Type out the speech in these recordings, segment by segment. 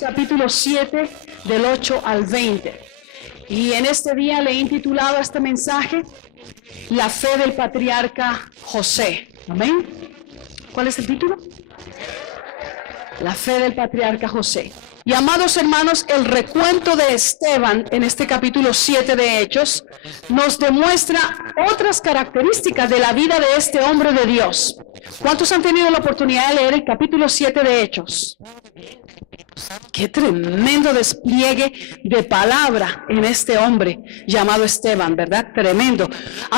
Capítulo 7 del 8 al 20. Y en este día le he intitulado a este mensaje La fe del patriarca José. Amén. ¿Cuál es el título? La fe del patriarca José. Y amados hermanos, el recuento de Esteban en este capítulo 7 de Hechos nos demuestra otras características de la vida de este hombre de Dios. ¿Cuántos han tenido la oportunidad de leer el capítulo 7 de Hechos? Qué tremendo despliegue de palabra en este hombre llamado Esteban, ¿verdad? Tremendo.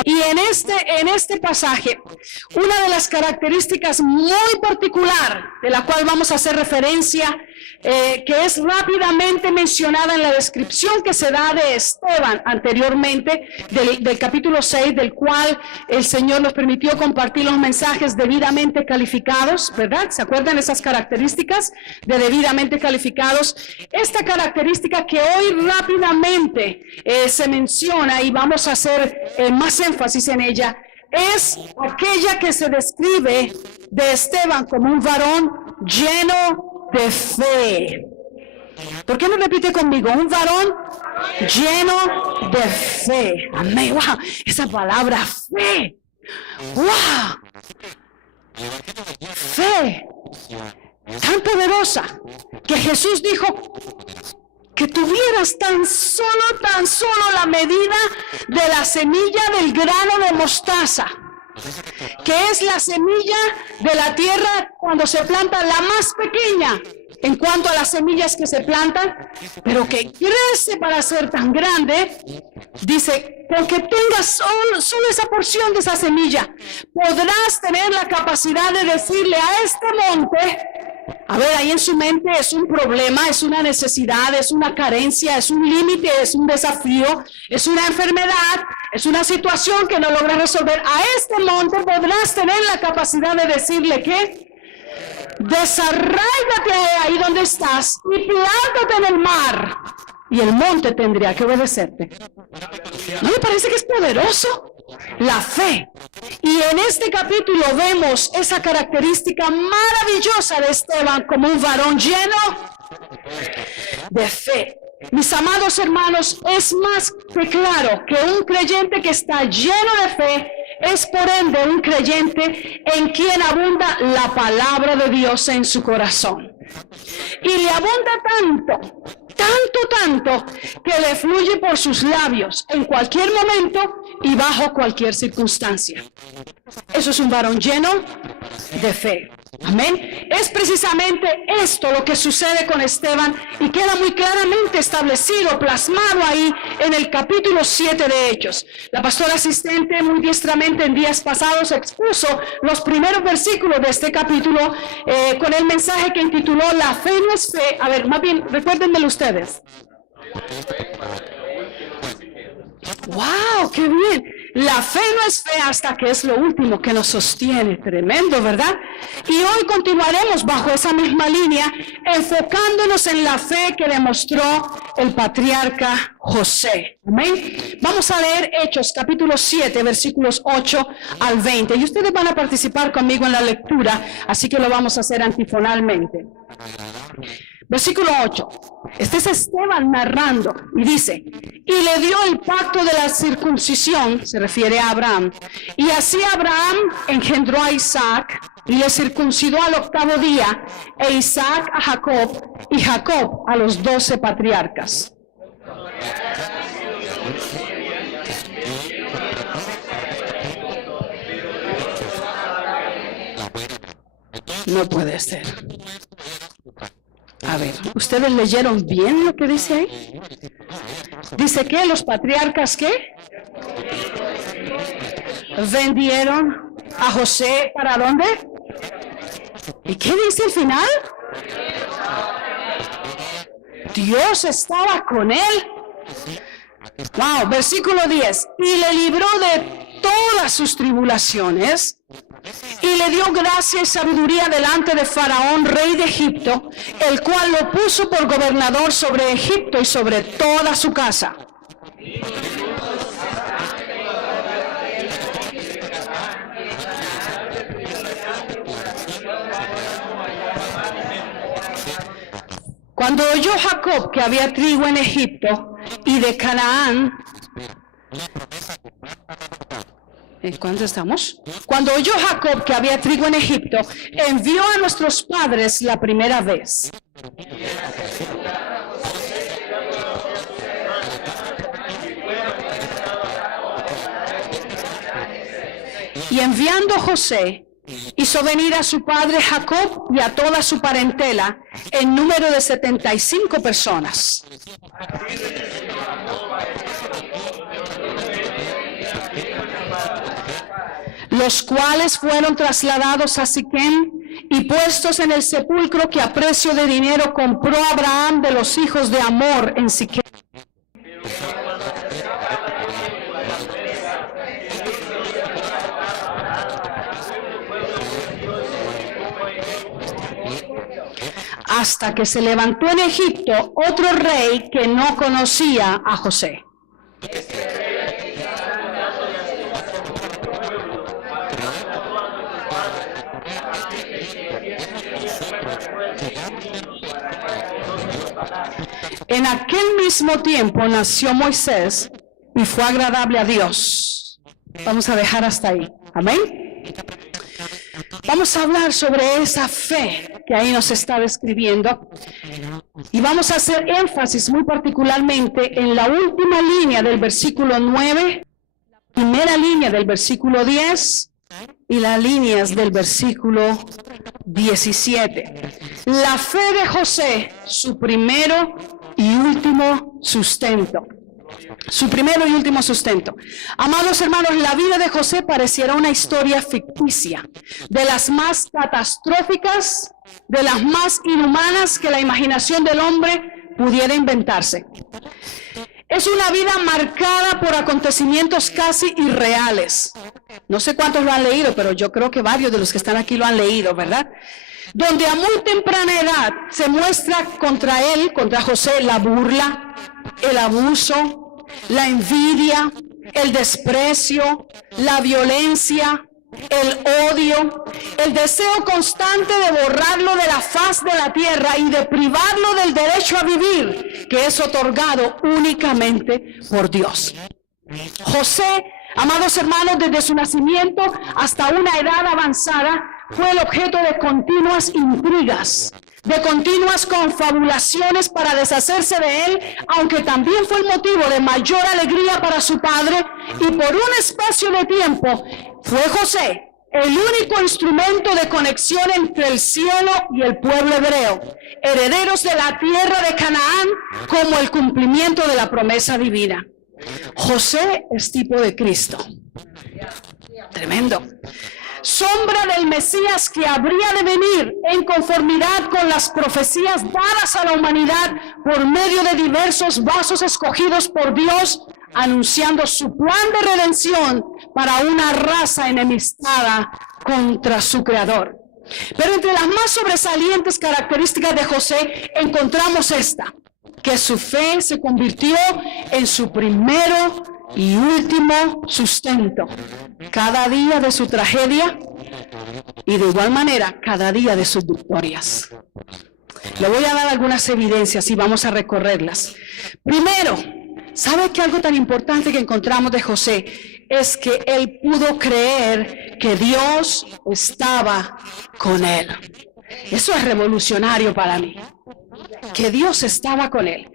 Y en este pasaje, una de las características muy particular de la cual vamos a hacer referencia, que es rápidamente mencionada en la descripción que se da de Esteban anteriormente, del capítulo 6, del cual el Señor nos permitió compartir los mensajes debidamente calificados, ¿verdad? ¿Se acuerdan esas características de debidamente calificados? Esta característica que hoy rápidamente se menciona y vamos a hacer más énfasis en ella, es aquella que se describe de Esteban como un varón lleno de fe. ¿Por qué no repite conmigo? Un varón lleno de fe. Amén. Wow, esa palabra fe. Wow. Fe tan poderosa que Jesús dijo que tuvieras tan solo la medida de la semilla del grano de mostaza, que es la semilla de la tierra cuando se planta, la más pequeña en cuanto a las semillas que se plantan, pero que crece para ser tan grande. Dice, porque tengas solo esa porción de esa semilla, podrás tener la capacidad de decirle a este monte, a ver, ahí en su mente es un problema, es una necesidad, es una carencia, es un límite, es un desafío, es una enfermedad, es una situación que no logra resolver. A este monte podrás tener la capacidad de decirle que desarráigate ahí donde estás y plántate en el mar, y el monte tendría que obedecerte. ¿No le parece que es poderoso? La fe. Y en este capítulo vemos esa característica maravillosa de Esteban como un varón lleno de fe. Mis amados hermanos, es más que claro que un creyente que está lleno de fe es por ende un creyente en quien abunda la palabra de Dios en su corazón. Y le abunda tanto, que le fluye por sus labios en cualquier momento y bajo cualquier circunstancia. Eso es un varón lleno de fe. Amén. Es precisamente esto lo que sucede con Esteban y queda muy claramente establecido, plasmado ahí en el capítulo 7 de Hechos. La pastora asistente muy diestramente en días pasados expuso los primeros versículos de este capítulo con el mensaje que intituló La fe no es fe. A ver, más bien, recuérdenmelo ustedes. ¡Wow! ¡Qué bien! La fe no es fe hasta que es lo último que nos sostiene. Tremendo, ¿verdad? Y hoy continuaremos bajo esa misma línea, enfocándonos en la fe que demostró el patriarca José. Amén. Vamos a leer Hechos, capítulo 7, versículos 8 al 20. Y ustedes van a participar conmigo en la lectura, así que lo vamos a hacer antifonalmente. Versículo 8. Este es Esteban narrando y dice, y le dio el pacto de la circuncisión, se refiere a Abraham, y así Abraham engendró a Isaac y le circuncidó al 8º día, e Isaac a Jacob y Jacob a los 12 patriarcas. No puede ser. A ver, ¿ustedes leyeron bien lo que dice ahí? Dice que los patriarcas, ¿qué? Vendieron a José, ¿para dónde? ¿Y qué dice el final? Dios estaba con él. Wow, versículo 10. Y le libró de todas sus tribulaciones, y le dio gracia y sabiduría delante de Faraón, rey de Egipto, el cual lo puso por gobernador sobre Egipto y sobre toda su casa. Cuando oyó Jacob que había trigo en Egipto y de Canaán, ¿cuándo estamos? Cuando oyó Jacob que había trigo en Egipto, envió a nuestros padres la primera vez. Y enviando José, hizo venir a su padre Jacob y a toda su parentela, en número de 75 personas. Los cuales fueron trasladados a Siquem y puestos en el sepulcro que a precio de dinero compró Abraham de los hijos de Amor en Siquem. Hasta que se levantó en Egipto otro rey que no conocía a José. En aquel mismo tiempo nació Moisés y fue agradable a Dios. Vamos a dejar hasta ahí. Amén. Vamos a hablar sobre esa fe que ahí nos está describiendo y vamos a hacer énfasis muy particularmente en la última línea del versículo 9, la primera línea del versículo 10 y las líneas del versículo 17. La fe de José, su primero y último sustento. Su primero y último sustento. Amados hermanos, la vida de José pareciera una historia ficticia, de las más catastróficas, de las más inhumanas que la imaginación del hombre pudiera inventarse. Es una vida marcada por acontecimientos casi irreales. No sé cuántos lo han leído, pero yo creo que varios de los que están aquí lo han leído, ¿verdad? Donde a muy temprana edad se muestra contra él, contra José, la burla, el abuso, la envidia, el desprecio, la violencia, el odio, el deseo constante de borrarlo de la faz de la tierra y de privarlo del derecho a vivir, que es otorgado únicamente por Dios. José, amados hermanos, desde su nacimiento hasta una edad avanzada, fue el objeto de continuas intrigas, de continuas confabulaciones para deshacerse de él, aunque también fue el motivo de mayor alegría para su padre, y por un espacio de tiempo fue José el único instrumento de conexión entre el cielo y el pueblo hebreo, herederos de la tierra de Canaán como el cumplimiento de la promesa divina. José es tipo de Cristo. Tremendo. Sombra del Mesías que habría de venir en conformidad con las profecías dadas a la humanidad por medio de diversos vasos escogidos por Dios, anunciando su plan de redención para una raza enemistada contra su Creador. Pero entre las más sobresalientes características de José encontramos esta, que su fe se convirtió en su primero y último sustento, cada día de su tragedia y de igual manera cada día de sus victorias. Le voy a dar algunas evidencias y vamos a recorrerlas. Primero, ¿sabe qué algo tan importante que encontramos de José? Es que él pudo creer que Dios estaba con él. Eso es revolucionario para mí, que Dios estaba con él.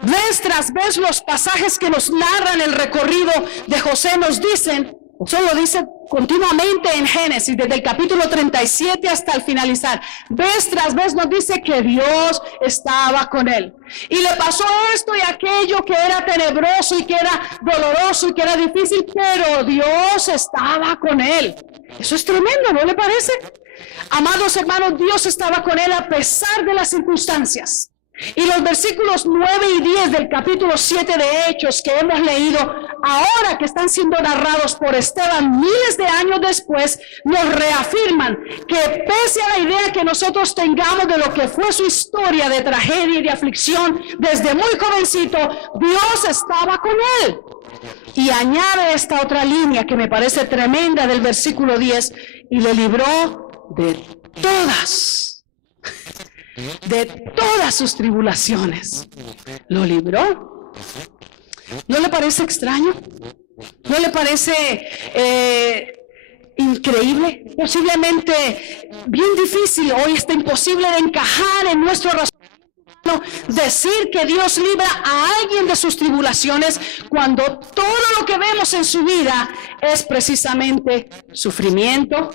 Vez tras vez los pasajes que nos narran el recorrido de José nos dicen, eso lo dice continuamente en Génesis, desde el capítulo 37 hasta el finalizar. Vez tras vez nos dice que Dios estaba con él. Y le pasó esto y aquello que era tenebroso y que era doloroso y que era difícil, pero Dios estaba con él. Eso es tremendo, ¿no le parece? Amados hermanos, Dios estaba con él a pesar de las circunstancias. Y los versículos 9 y 10 del capítulo 7 de Hechos que hemos leído, ahora que están siendo narrados por Esteban miles de años después, nos reafirman que pese a la idea que nosotros tengamos de lo que fue su historia de tragedia y de aflicción, desde muy jovencito, Dios estaba con él. Y añade esta otra línea que me parece tremenda del versículo 10, y le libró de todas de todas sus tribulaciones. Lo libró. ¿No le parece extraño? ¿No le parece increíble? Posiblemente bien difícil. Hoy está imposible de encajar en nuestro razonamiento decir que Dios libra a alguien de sus tribulaciones cuando todo lo que vemos en su vida es precisamente sufrimiento,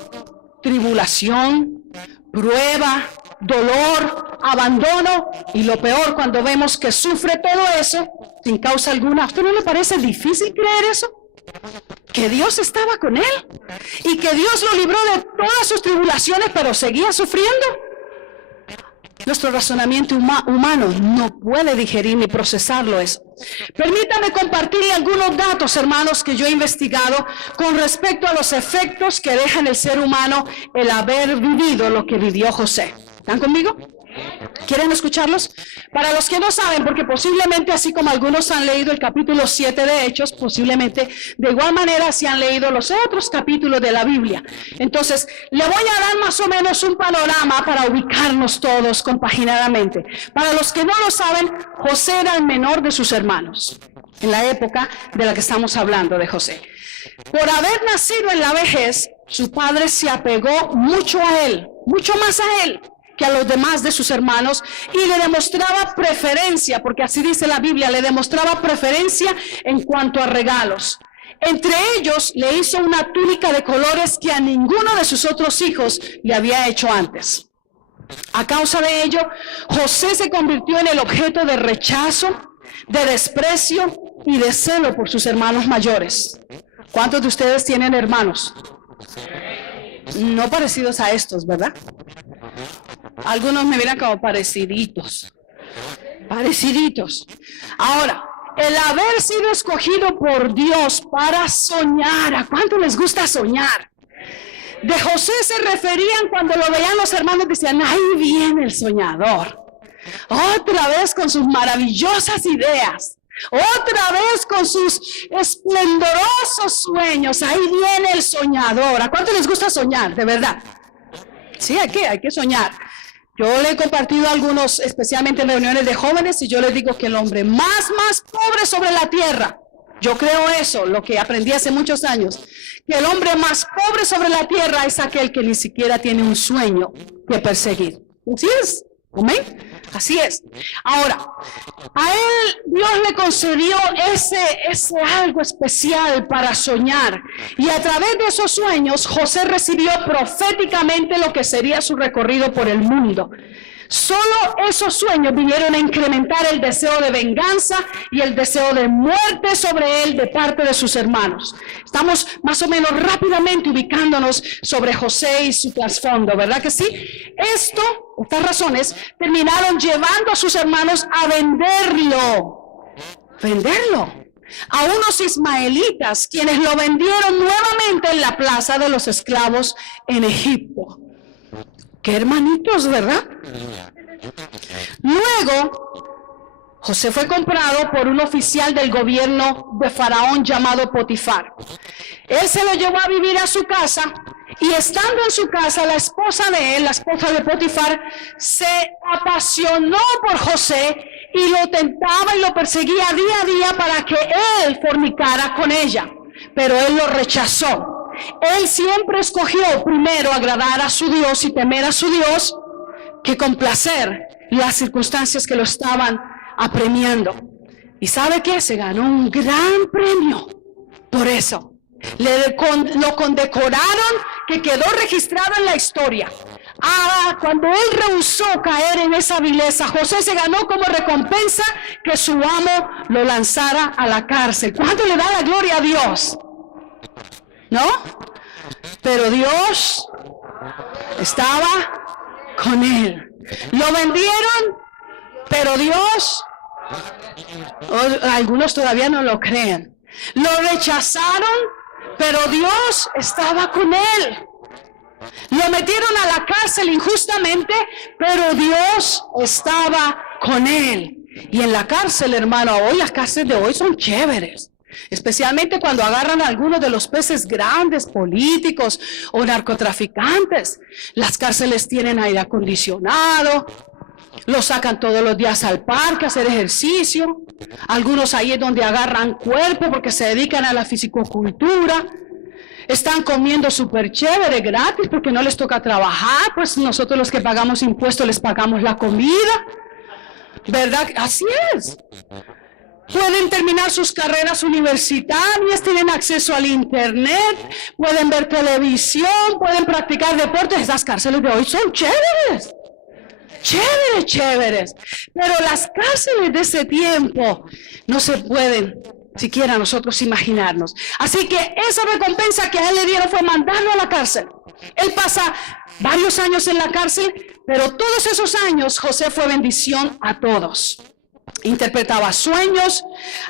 tribulación, prueba, dolor, abandono, y lo peor, cuando vemos que sufre todo eso sin causa alguna. ¿A usted no le parece difícil creer eso? Que Dios estaba con él y que Dios lo libró de todas sus tribulaciones, pero seguía sufriendo. Nuestro razonamiento humano no puede digerir ni procesarlo eso. Permítame compartirle algunos datos, hermanos, que yo he investigado con respecto a los efectos que deja en el ser humano el haber vivido lo que vivió José. ¿Están conmigo? ¿Quieren escucharlos? Para los que no saben, porque posiblemente así como algunos han leído el capítulo 7 de Hechos, posiblemente de igual manera se han leído los otros capítulos de la Biblia. Entonces, le voy a dar más o menos un panorama para ubicarnos todos compaginadamente. Para los que no lo saben, José era el menor de sus hermanos, en la época de la que estamos hablando de José. Por haber nacido en la vejez, su padre se apegó mucho a él, mucho más a él que a los demás de sus hermanos, y le demostraba preferencia, porque así dice la Biblia, le demostraba preferencia en cuanto a regalos. Entre ellos le hizo una túnica de colores que a ninguno de sus otros hijos le había hecho antes. A causa de ello, José se convirtió en el objeto de rechazo, de desprecio y de celo por sus hermanos mayores. ¿Cuántos de ustedes tienen hermanos? No parecidos a estos, ¿verdad? Algunos me miran como pareciditos. Ahora, el haber sido escogido por Dios para soñar, ¿a cuánto les gusta soñar? De José se referían cuando lo veían los hermanos, decían, ahí viene el soñador. Otra vez con sus maravillosas ideas. Otra vez con sus esplendorosos sueños. Ahí viene el soñador. ¿A cuánto les gusta soñar, de verdad? Sí, hay que soñar. Yo le he compartido a algunos, especialmente en reuniones de jóvenes, y yo les digo que el hombre más pobre sobre la tierra, yo creo eso, lo que aprendí hace muchos años, que el hombre más pobre sobre la tierra es aquel que ni siquiera tiene un sueño que perseguir. Así es, amén. Así es. Ahora, a él Dios le concedió ese algo especial para soñar. Y a través de esos sueños, José recibió proféticamente lo que sería su recorrido por el mundo. Solo esos sueños vinieron a incrementar el deseo de venganza y el deseo de muerte sobre él de parte de sus hermanos. Estamos más o menos rápidamente ubicándonos sobre José y su trasfondo, ¿verdad que sí? Estas razones terminaron llevando a sus hermanos a venderlo a unos ismaelitas, quienes lo vendieron nuevamente en la plaza de los esclavos en Egipto. ¡Qué hermanitos!, ¿verdad? Luego, José fue comprado por un oficial del gobierno de Faraón llamado Potifar. Él se lo llevó a vivir a su casa, y estando en su casa, la esposa de él, la esposa de Potifar, se apasionó por José y lo tentaba y lo perseguía día a día para que él fornicara con ella. Pero él lo rechazó. Él siempre escogió primero agradar a su Dios y temer a su Dios que complacer las circunstancias que lo estaban apremiando. ¿Y sabe qué? Se ganó un gran premio por eso. Lo condecoraron, que quedó registrado en la historia. Cuando él rehusó caer en esa vileza, José se ganó como recompensa que su amo lo lanzara a la cárcel. ¿Cuánto le da la gloria a Dios? ¿No? Pero Dios estaba con él. Lo vendieron, pero Dios, algunos todavía no lo creen. Lo rechazaron, pero Dios estaba con él. Lo metieron a la cárcel injustamente, pero Dios estaba con él. Y en la cárcel, hermano, hoy las cárceles de hoy son chéveres. Especialmente cuando agarran a algunos de los peces grandes, políticos o narcotraficantes. Las cárceles tienen aire acondicionado, Lo sacan todos los días al parque a hacer ejercicio. Algunos ahí es donde agarran cuerpo porque se dedican a la fisicocultura. Están comiendo súper chévere, gratis, porque no les toca trabajar. Pues nosotros los que pagamos impuestos les pagamos la comida. ¿Verdad? Así es. Pueden terminar sus carreras universitarias, tienen acceso al internet, pueden ver televisión, pueden practicar deportes. Esas cárceles de hoy son chéveres. Chéveres. Pero las cárceles de ese tiempo no se pueden siquiera nosotros imaginarnos. Así que esa recompensa que a él le dieron fue mandarlo a la cárcel. Él pasa varios años en la cárcel, pero todos esos años José fue bendición a todos. Interpretaba sueños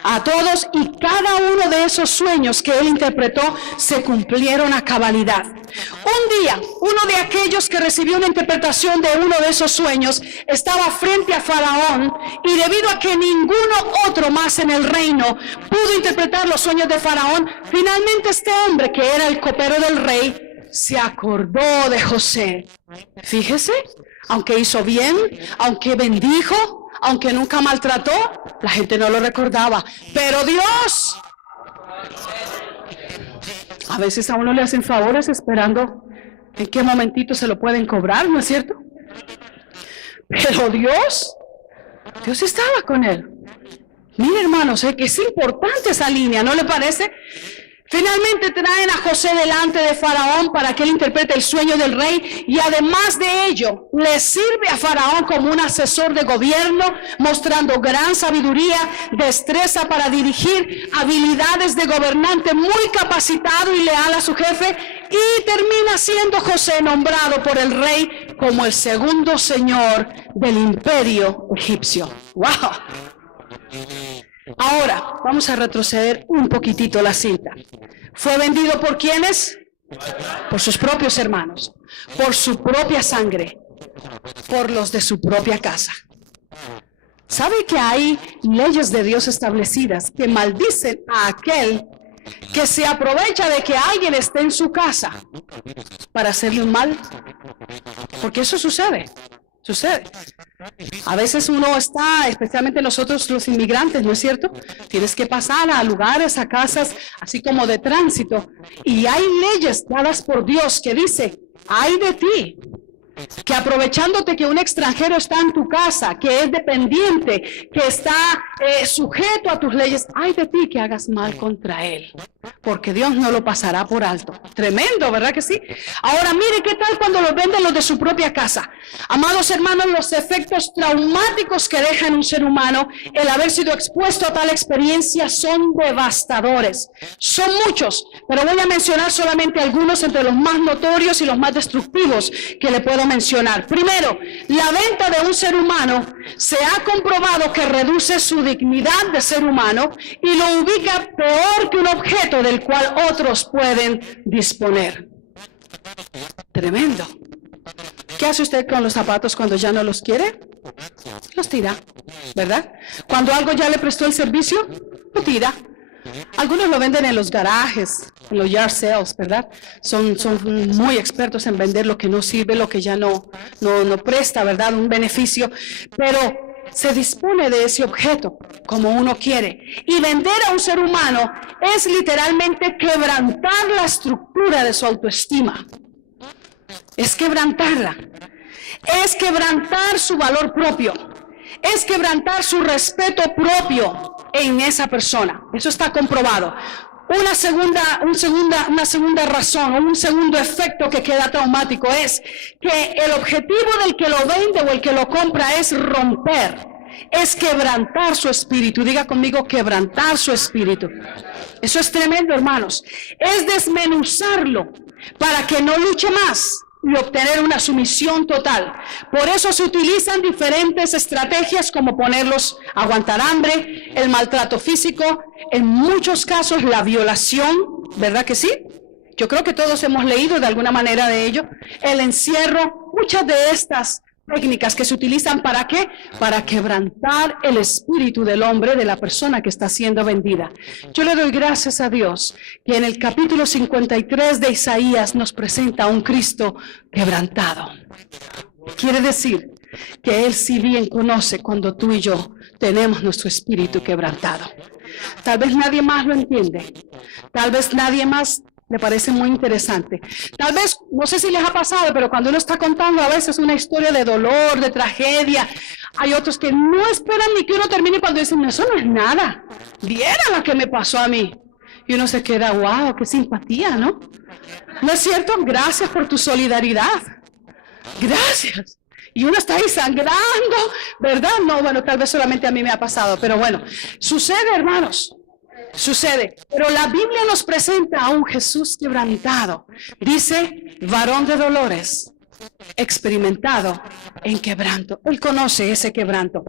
a todos y cada uno de esos sueños que él interpretó se cumplieron a cabalidad. Un día, uno de aquellos que recibió una interpretación de uno de esos sueños estaba frente a Faraón y debido a que ninguno otro más en el reino pudo interpretar los sueños de Faraón, finalmente este hombre que era el copero del rey se acordó de José. Fíjese, aunque hizo bien, aunque bendijo, aunque nunca maltrató, la gente no lo recordaba. Pero Dios, a veces a uno le hacen favores esperando en qué momentito se lo pueden cobrar, ¿no es cierto? Pero Dios estaba con él. Mire, hermanos, que es importante esa línea, ¿no le parece? Finalmente traen a José delante de Faraón para que él interprete el sueño del rey y además de ello le sirve a Faraón como un asesor de gobierno, mostrando gran sabiduría, destreza para dirigir, habilidades de gobernante, muy capacitado y leal a su jefe, y termina siendo José nombrado por el rey como el segundo señor del imperio egipcio. ¡Wow! Ahora, vamos a retroceder un poquitito la cinta. ¿Fue vendido por quiénes? Por sus propios hermanos, por su propia sangre, por los de su propia casa. ¿Sabe que hay leyes de Dios establecidas que maldicen a aquel que se aprovecha de que alguien esté en su casa para hacerle un mal? Porque eso sucede. A veces uno está, especialmente nosotros los inmigrantes, ¿no es cierto? Tienes que pasar a lugares, a casas, así como de tránsito. Y hay leyes dadas por Dios que dice, ay de ti, que aprovechándote que un extranjero está en tu casa, que es dependiente, que está sujeto a tus leyes, ay de ti que hagas mal contra él, porque Dios no lo pasará por alto. Tremendo, ¿verdad que sí? Ahora mire qué tal cuando los venden los de su propia casa. Amados hermanos, los efectos traumáticos que deja en un ser humano el haber sido expuesto a tal experiencia son devastadores. Son muchos, pero voy a mencionar solamente algunos entre los más notorios y los más destructivos que le puedo mencionar. Primero, la venta de un ser humano se ha comprobado que reduce su dignidad de ser humano y lo ubica peor que un objeto del cual otros pueden disponer. Tremendo. ¿Qué hace usted con los zapatos cuando ya no los quiere? Los tira, ¿verdad? Cuando algo ya le prestó el servicio, lo tira. Algunos lo venden en los garajes, en los yard sales, ¿verdad? Son muy expertos en vender lo que no sirve, lo que ya no presta, ¿verdad? Un beneficio, pero se dispone de ese objeto como uno quiere. Y vender a un ser humano es literalmente quebrantar la estructura de su autoestima. Es quebrantarla. Es quebrantar su valor propio. Es quebrantar su respeto propio en esa persona. Eso está comprobado. Una segunda razón o un segundo efecto que queda traumático es que el objetivo del que lo vende o el que lo compra es romper, es quebrantar su espíritu. Diga conmigo, quebrantar su espíritu. Eso es tremendo, hermanos. Es desmenuzarlo para que no luche más y obtener una sumisión total. Por eso se utilizan diferentes estrategias como ponerlos a aguantar hambre, el maltrato físico, en muchos casos la violación, ¿verdad que sí? Yo creo que todos hemos leído de alguna manera de ello, el encierro, muchas de estas técnicas que se utilizan ¿para qué? Para quebrantar el espíritu del hombre, de la persona que está siendo vendida. Yo le doy gracias a Dios que en el capítulo 53 de Isaías nos presenta a un Cristo quebrantado. Quiere decir que Él sí bien conoce cuando tú y yo tenemos nuestro espíritu quebrantado. Tal vez nadie más lo entiende. Tal vez nadie más le parece muy interesante. Tal vez, no sé si les ha pasado, pero cuando uno está contando a veces una historia de dolor, de tragedia, hay otros que no esperan ni que uno termine cuando dicen, eso no es nada. Viera lo que me pasó a mí. Y uno se queda, wow, qué simpatía, ¿no? ¿No es cierto? Gracias por tu solidaridad. Gracias. Y uno está ahí sangrando, ¿verdad? No, bueno, tal vez solamente a mí me ha pasado, pero bueno, sucede, hermanos. Sucede, pero la Biblia nos presenta a un Jesús quebrantado. Dice, varón de dolores, experimentado en quebranto. Él conoce ese quebranto.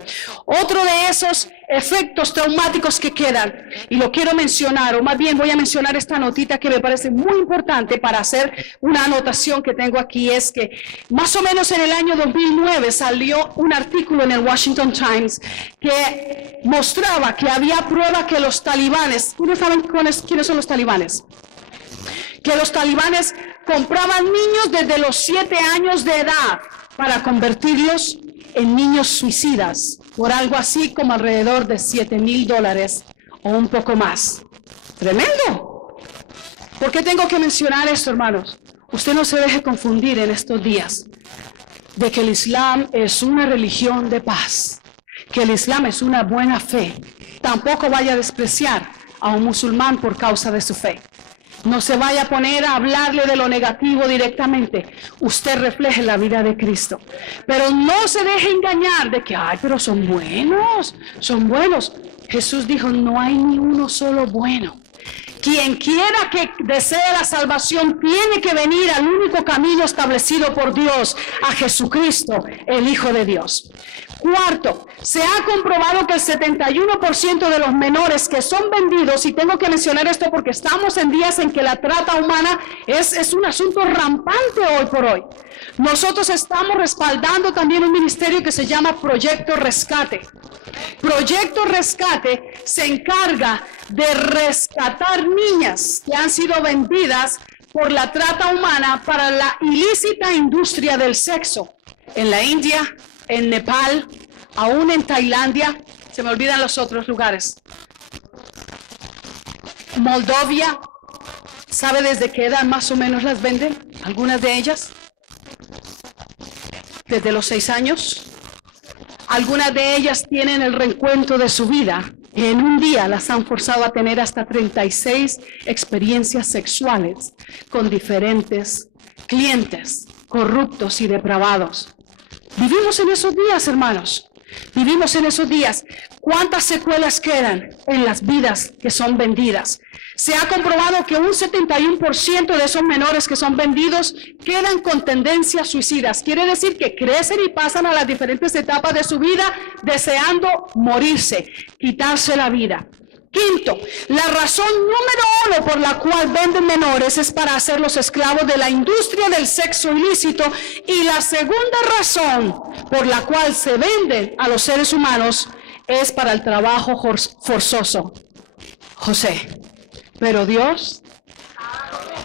Otro de esos efectos traumáticos que quedan, y lo quiero mencionar, o más bien voy a mencionar esta notita que me parece muy importante para hacer una anotación que tengo aquí, es que más o menos en el año 2009 salió un artículo en el Washington Times que mostraba que había prueba que los talibanes, ¿ustedes saben quiénes son los talibanes? Que los talibanes compraban niños desde los 7 años de edad para convertirlos en niños suicidas por algo así como alrededor de $7,000 o un poco más. ¡Tremendo! ¿Por qué tengo que mencionar esto, hermanos? Usted no se deje confundir en estos días de que el Islam es una religión de paz, que el Islam es una buena fe. Tampoco vaya a despreciar a un musulmán por causa de su fe. No se vaya a poner a hablarle de lo negativo directamente. Usted refleje la vida de Cristo. Pero no se deje engañar de que, ay, pero son buenos, son buenos. Jesús dijo, no hay ni uno solo bueno. Quien quiera que desee la salvación tiene que venir al único camino establecido por Dios, a Jesucristo, el Hijo de Dios. Cuarto, se ha comprobado que el 71% de los menores que son vendidos, y tengo que mencionar esto porque estamos en días en que la trata humana es un asunto rampante hoy por hoy. Nosotros estamos respaldando también un ministerio que se llama Proyecto Rescate. Proyecto Rescate se encarga de rescatar niñas que han sido vendidas por la trata humana para la ilícita industria del sexo. En la India, en Nepal, aún en Tailandia, se me olvidan los otros lugares. Moldovia, ¿sabe desde qué edad más o menos las venden? Algunas de ellas. Desde los 6 años. Algunas de ellas tienen el reencuentro de su vida. En un día las han forzado a tener hasta 36 experiencias sexuales con diferentes clientes corruptos y depravados. Vivimos en esos días, hermanos. Vivimos en esos días. ¿Cuántas secuelas quedan en las vidas que son vendidas? Se ha comprobado que un 71% de esos menores que son vendidos quedan con tendencias suicidas. Quiere decir que crecen y pasan a las diferentes etapas de su vida deseando morirse, quitarse la vida. Quinto, la razón número 1 por la cual venden menores es para hacerlos esclavos de la industria del sexo ilícito, y la segunda razón por la cual se venden a los seres humanos es para el trabajo forzoso. José, pero Dios,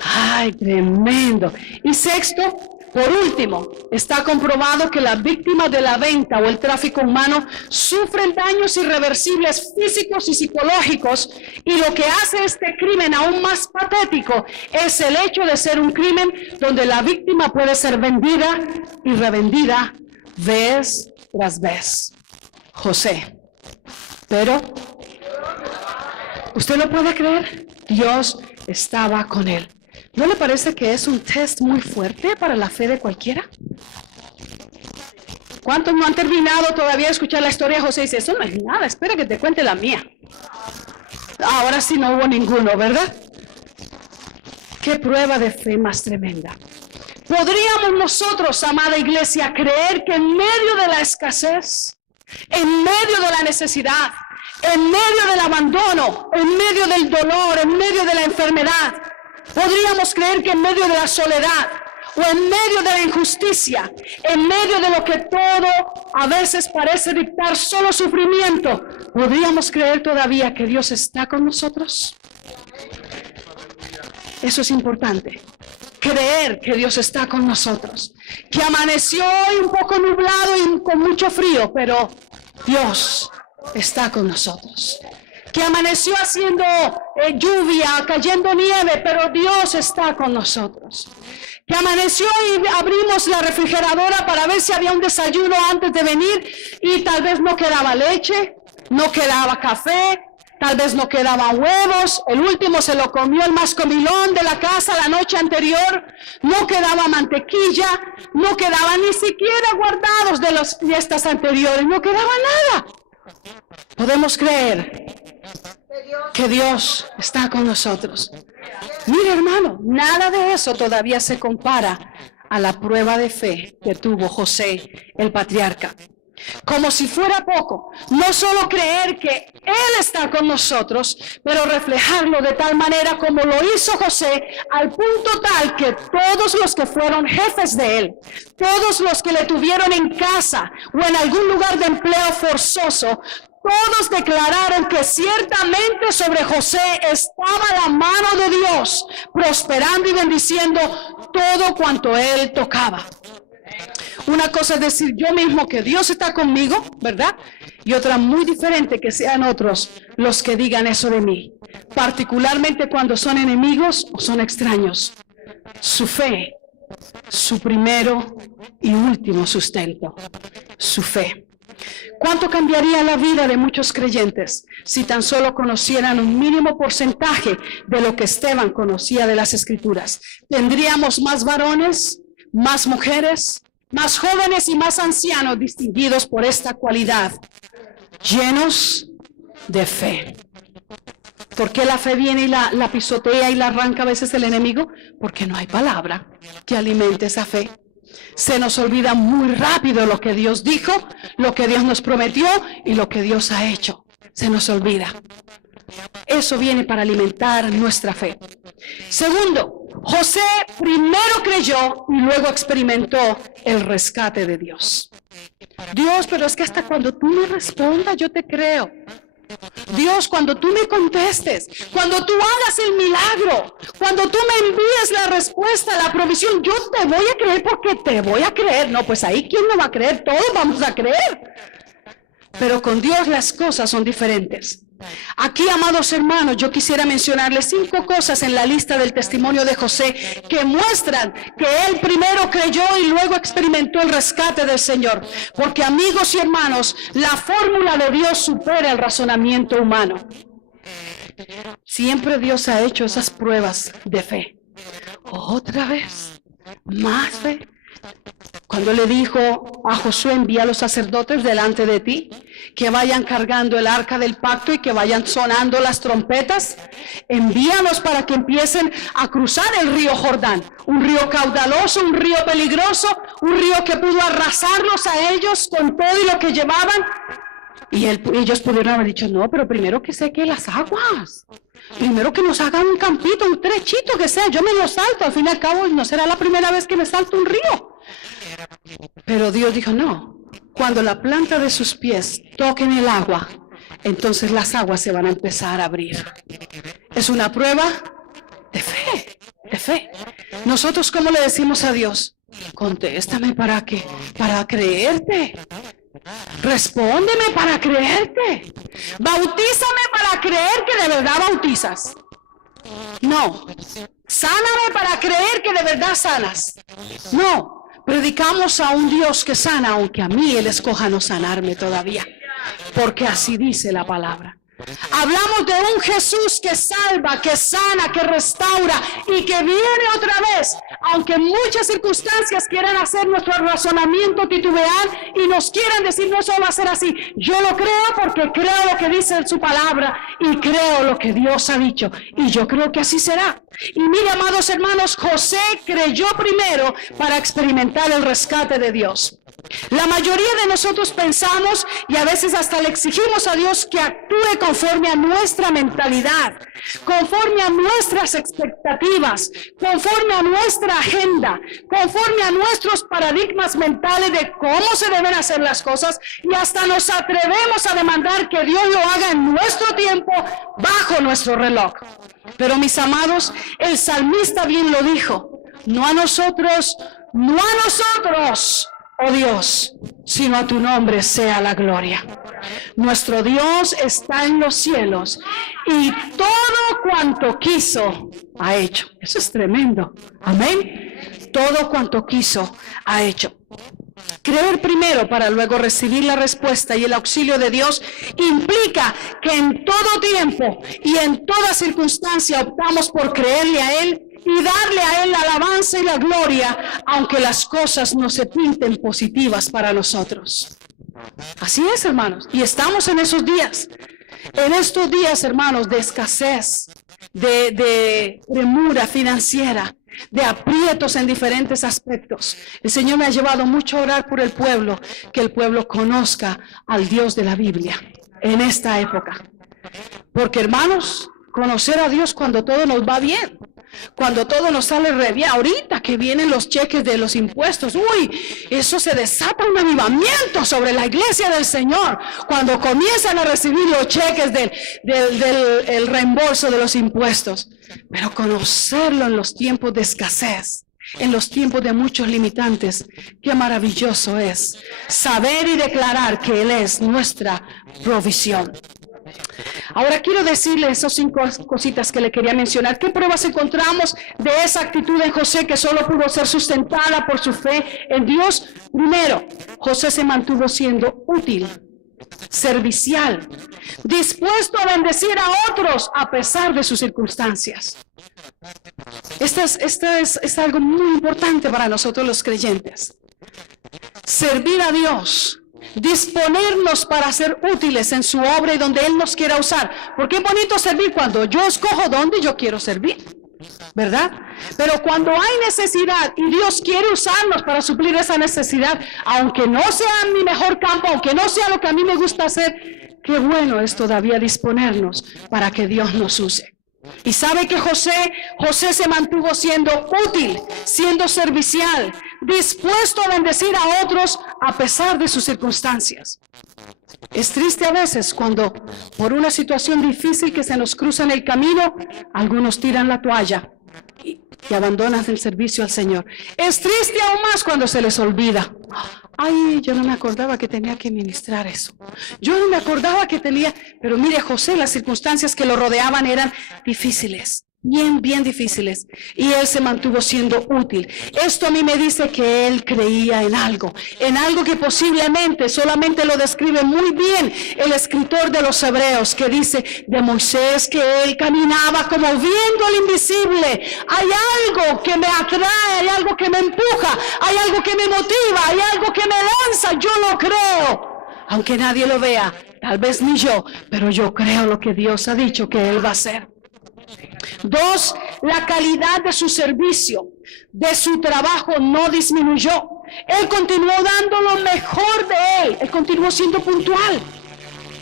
ay, tremendo. Y sexto, por último, está comprobado que las víctimas de la venta o el tráfico humano sufren daños irreversibles físicos y psicológicos, y lo que hace este crimen aún más patético es el hecho de ser un crimen donde la víctima puede ser vendida y revendida vez tras vez. José, pero ¿usted lo puede creer? Dios estaba con él. ¿No le parece que es un test muy fuerte para la fe de cualquiera? ¿Cuántos no han terminado todavía de escuchar la historia de José y dice, eso no es nada, espera que te cuente la mía? Ahora sí no hubo ninguno, ¿verdad? Qué prueba de fe más tremenda. ¿Podríamos nosotros, amada iglesia, creer que en medio de la escasez, en medio de la necesidad, en medio del abandono, en medio del dolor, en medio de la enfermedad, podríamos creer que en medio de la soledad o en medio de la injusticia, en medio de lo que todo a veces parece dictar solo sufrimiento, podríamos creer todavía que Dios está con nosotros? Eso es importante. Creer que Dios está con nosotros. que amaneció hoy un poco nublado y con mucho frío, pero Dios está con nosotros. Que amaneció haciendo lluvia, cayendo nieve, pero Dios está con nosotros. Que amaneció y abrimos la refrigeradora para ver si había un desayuno antes de venir y tal vez no quedaba leche, no quedaba café, tal vez no quedaban huevos, el último se lo comió el más comilón de la casa la noche anterior, no quedaba mantequilla, no quedaban ni siquiera guardados de las fiestas anteriores, no quedaba nada. Podemos creer que Dios está con nosotros. Mire, hermano, nada de eso todavía se compara a la prueba de fe que tuvo José, el patriarca. Como si fuera poco, no solo creer que Él está con nosotros, pero reflejarlo de tal manera como lo hizo José, al punto tal que todos los que fueron jefes de Él, todos los que le tuvieron en casa o en algún lugar de empleo forzoso, todos declararon que ciertamente sobre José estaba la mano de Dios, prosperando y bendiciendo todo cuanto él tocaba. Una cosa es decir yo mismo que Dios está conmigo, ¿verdad? Y otra muy diferente que sean otros los que digan eso de mí, particularmente cuando son enemigos o son extraños. Su fe, su primero y último sustento, su fe. ¿Cuánto cambiaría la vida de muchos creyentes si tan solo conocieran un mínimo porcentaje de lo que Esteban conocía de las Escrituras? ¿Tendríamos más varones, más mujeres, más jóvenes y más ancianos distinguidos por esta cualidad, llenos de fe? ¿Por qué la fe viene y la pisotea y la arranca a veces el enemigo? Porque no hay palabra que alimente esa fe. Se nos olvida muy rápido lo que Dios dijo, lo que Dios nos prometió y lo que Dios ha hecho. Se nos olvida. Eso viene para alimentar nuestra fe. Segundo, José primero creyó y luego experimentó el rescate de Dios. Dios, pero es que hasta cuando tú me respondas yo te creo. Dios, cuando tú me contestes, cuando tú hagas el milagro, cuando tú me envíes la respuesta, la provisión, yo te voy a creer porque te voy a creer. No, pues ahí ¿quién no va a creer? Todos vamos a creer. Pero con Dios las cosas son diferentes. Aquí, amados hermanos, yo quisiera mencionarles 5 cosas en la lista del testimonio de José que muestran que él primero creyó y luego experimentó el rescate del Señor. Porque, amigos y hermanos, la fórmula de Dios supera el razonamiento humano. Siempre Dios ha hecho esas pruebas de fe. Otra vez, más fe. Cuando le dijo a Josué, envía a los sacerdotes delante de ti, que vayan cargando el arca del pacto y que vayan sonando las trompetas, envíalos para que empiecen a cruzar el río Jordán, un río caudaloso, un río peligroso, un río que pudo arrasarlos a ellos con todo y lo que llevaban. Y ellos pudieron haber dicho, no, pero primero que seque las aguas. Primero que nos hagan un campito, un trechito que sea, yo me lo salto, al fin y al cabo no será la primera vez que me salto un río. Pero Dios dijo, no, cuando la planta de sus pies toquen el agua, entonces las aguas se van a empezar a abrir. Es una prueba de fe, de fe. Nosotros, ¿cómo le decimos a Dios? Contéstame para qué, para creerte. Respóndeme para creerte. Bautízame para creer que de verdad bautizas. No. Sáname para creer que de verdad sanas. No. Predicamos a un Dios que sana, aunque a mí Él escoja no sanarme todavía. Porque así dice la palabra. Hablamos de un Jesús que salva, que sana, que restaura y que viene otra vez, aunque muchas circunstancias quieran hacer nuestro razonamiento titubear y nos quieran decir no, eso va a ser así. Yo lo creo porque creo lo que dice en su palabra y creo lo que Dios ha dicho y yo creo que así será. Y mire, amados hermanos, José creyó primero para experimentar el rescate de Dios. La mayoría de nosotros pensamos y a veces hasta le exigimos a Dios que actúe conforme a nuestra mentalidad, conforme a nuestras expectativas, conforme a nuestra agenda, conforme a nuestros paradigmas mentales de cómo se deben hacer las cosas y hasta nos atrevemos a demandar que Dios lo haga en nuestro tiempo, bajo nuestro reloj. Pero mis amados, el salmista bien lo dijo, no a nosotros no a nosotros, oh Dios, sino a tu nombre sea la gloria. Nuestro Dios está en los cielos y todo cuanto quiso ha hecho. Eso es tremendo. Amén. Todo cuanto quiso ha hecho. Creer primero para luego recibir la respuesta y el auxilio de Dios implica que en todo tiempo y en toda circunstancia optamos por creerle a Él y darle a Él la alabanza y la gloria, aunque las cosas no se pinten positivas para nosotros. Así es, hermanos, y estamos en esos días. En estos días, hermanos, de escasez, de premura financiera, de aprietos en diferentes aspectos. El Señor me ha llevado mucho a orar por el pueblo, que el pueblo conozca al Dios de la Biblia en esta época. Porque, hermanos, conocer a Dios cuando todo nos va bien, cuando todo nos sale re bien, ahorita que vienen los cheques de los impuestos, uy, eso se desata un avivamiento sobre la iglesia del Señor, cuando comienzan a recibir los cheques del reembolso de los impuestos. Pero conocerlo en los tiempos de escasez, en los tiempos de muchos limitantes, qué maravilloso es saber y declarar que Él es nuestra provisión. Ahora quiero decirle esas 5 cositas que le quería mencionar. ¿Qué pruebas encontramos de esa actitud de José que solo pudo ser sustentada por su fe en Dios? Primero, José se mantuvo siendo útil, servicial, dispuesto a bendecir a otros a pesar de sus circunstancias. Esto es algo muy importante para nosotros los creyentes. Servir a Dios, disponernos para ser útiles en su obra y donde Él nos quiera usar. Porque es bonito servir cuando yo escojo dónde yo quiero servir, ¿verdad? Pero cuando hay necesidad y Dios quiere usarnos para suplir esa necesidad, aunque no sea mi mejor campo, aunque no sea lo que a mí me gusta hacer, qué bueno es todavía disponernos para que Dios nos use. Y sabe que José se mantuvo siendo útil, siendo servicial, dispuesto a bendecir a otros a pesar de sus circunstancias. Es triste a veces cuando por una situación difícil que se nos cruza en el camino, algunos tiran la toalla y abandonan el servicio al Señor. Es triste aún más cuando se les olvida. Ay, yo no me acordaba que tenía que ministrar eso. Yo no me acordaba que tenía... Pero mire, José, las circunstancias que lo rodeaban eran difíciles. Bien difíciles, y él se mantuvo siendo útil. Esto a mí me dice que él creía en algo que posiblemente solamente lo describe muy bien el escritor de los Hebreos, que dice de Moisés que él caminaba como viendo el invisible. Hay algo que me atrae, hay algo que me empuja, hay algo que me motiva, hay algo que me lanza. Yo lo creo, aunque nadie lo vea, tal vez ni yo, pero yo creo lo que Dios ha dicho que él va a hacer. 2, la calidad de su servicio, de su trabajo no disminuyó. Él continuó dando lo mejor de él. Él continuó siendo puntual.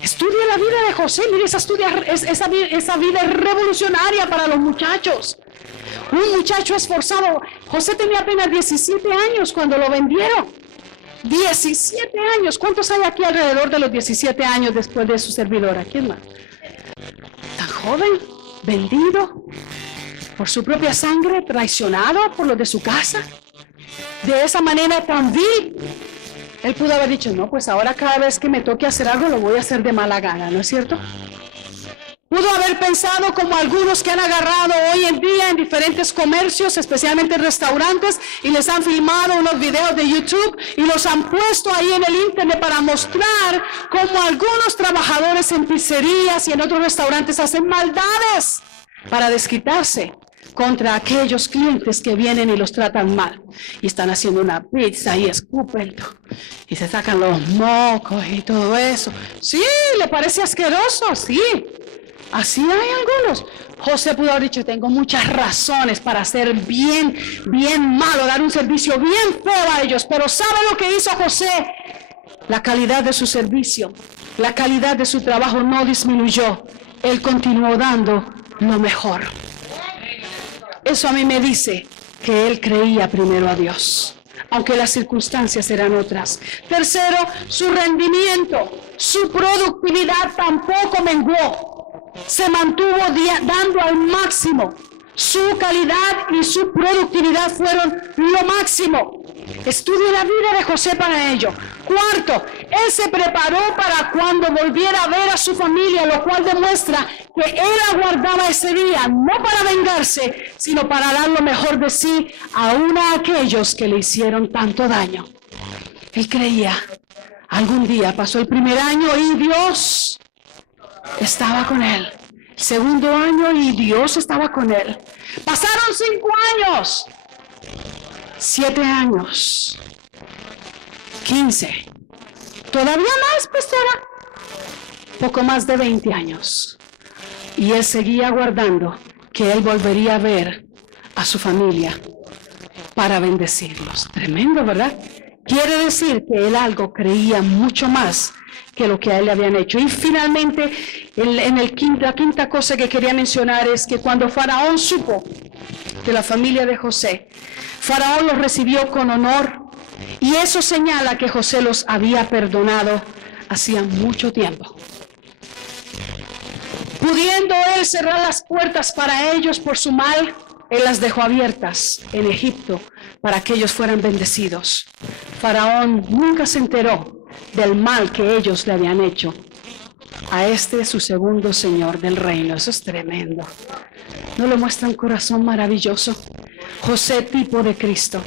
Estudia la vida de José. Mire, esa vida es revolucionaria para los muchachos. Un muchacho esforzado. José tenía apenas 17 años cuando lo vendieron. 17 años. ¿Cuántos hay aquí alrededor de los 17 años después de su servidora? ¿Quién más? ¿Tan joven? Vendido por su propia sangre, traicionado por los de su casa, de esa manera tan vil. Él pudo haber dicho, no, pues ahora cada vez que me toque hacer algo lo voy a hacer de mala gana, ¿no es cierto? Pudo haber pensado como algunos que han agarrado hoy en día en diferentes comercios, especialmente en restaurantes, y les han filmado unos videos de YouTube y los han puesto ahí en el internet para mostrar cómo algunos trabajadores en pizzerías y en otros restaurantes hacen maldades para desquitarse contra aquellos clientes que vienen y los tratan mal. Y están haciendo una pizza y escupen y se sacan los mocos y todo eso. Sí, ¿le parece asqueroso? Sí. Así hay algunos. José pudo haber dicho, tengo muchas razones para hacer bien malo, dar un servicio bien feo a ellos. Pero ¿sabe lo que hizo José? La calidad de su servicio, la calidad de su trabajo no disminuyó. Él continuó dando lo mejor. Eso a mí me dice que él creía primero a Dios, aunque las circunstancias eran otras. Tercero, su rendimiento, su productividad tampoco menguó. Se mantuvo dando al máximo. Su calidad y su productividad fueron lo máximo. Estudie la vida de José para ello. Cuarto, él se preparó para cuando volviera a ver a su familia, lo cual demuestra que él aguardaba ese día, no para vengarse, sino para dar lo mejor de sí aún a aquellos que le hicieron tanto daño. Él creía, algún día pasó el primer año y Dios estaba con él. El segundo año y Dios estaba con él. Pasaron 5 años. 7 años, 15, todavía más, pastora, poco más de 20 años. Y él seguía aguardando que él volvería a ver a su familia para bendecirlos. Tremendo, ¿verdad? Quiere decir que él algo creía mucho más que lo que a él le habían hecho. Y finalmente, la quinta cosa que quería mencionar es que cuando Faraón supo de la familia de José, Faraón los recibió con honor, y eso señala que José los había perdonado hacía mucho tiempo. Pudiendo él cerrar las puertas para ellos por su mal, él las dejó abiertas en Egipto para que ellos fueran bendecidos. Faraón nunca se enteró del mal que ellos le habían hecho a su segundo señor del reino. Eso es tremendo. ¿No le muestra un corazón maravilloso? José, tipo de Cristo.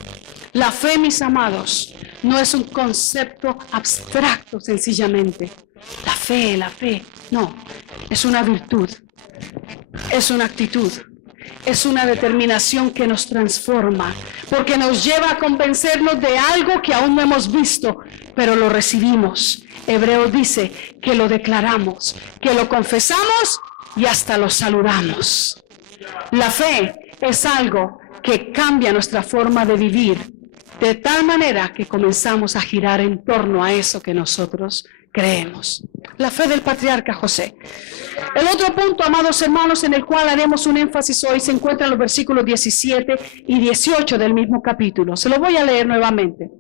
La fe, mis amados, no es un concepto abstracto sencillamente. La fe, no, es una virtud, es una actitud, es una determinación que nos transforma, porque nos lleva a convencernos de algo que aún no hemos visto, pero lo recibimos. Hebreos dice que lo declaramos, que lo confesamos y hasta lo saludamos. La fe es algo que cambia nuestra forma de vivir, de tal manera que comenzamos a girar en torno a eso que nosotros creemos. La fe del patriarca José. El otro punto, amados hermanos, en el cual haremos un énfasis hoy, se encuentra en los versículos 17 y 18 del mismo capítulo. Se lo voy a leer nuevamente.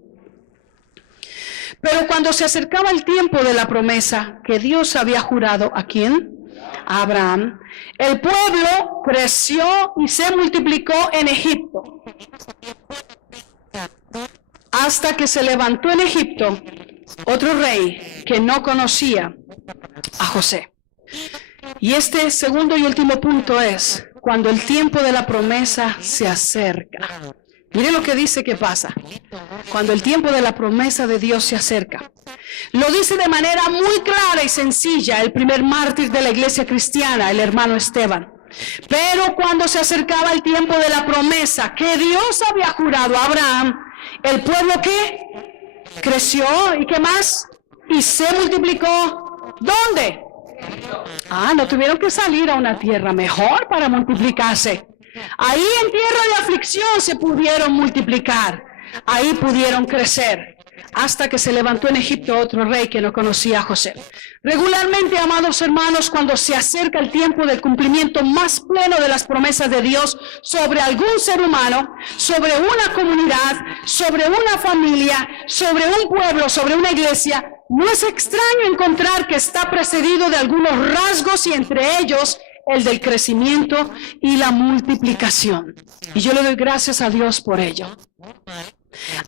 Pero cuando se acercaba el tiempo de la promesa que Dios había jurado, ¿a quién? A Abraham. El pueblo creció y se multiplicó en Egipto, hasta que se levantó en Egipto otro rey que no conocía a José. Y este segundo y último punto es cuando el tiempo de la promesa se acerca. Mire lo que dice que pasa cuando el tiempo de la promesa de Dios se acerca. Lo dice de manera muy clara y sencilla el primer mártir de la iglesia cristiana, el hermano Esteban. Pero cuando se acercaba el tiempo de la promesa que Dios había jurado a Abraham, el pueblo ¿qué? Creció, ¿y qué más? Y se multiplicó. ¿Dónde? No tuvieron que salir a una tierra mejor para multiplicarse. Ahí en tierra de aflicción se pudieron multiplicar. Ahí pudieron crecer. Hasta que se levantó en Egipto otro rey que no conocía a José. Regularmente, amados hermanos, cuando se acerca el tiempo del cumplimiento más pleno de las promesas de Dios sobre algún ser humano, sobre una comunidad, sobre una familia, sobre un pueblo, sobre una iglesia, no es extraño encontrar que está precedido de algunos rasgos y entre ellos el del crecimiento y la multiplicación. Y yo le doy gracias a Dios por ello.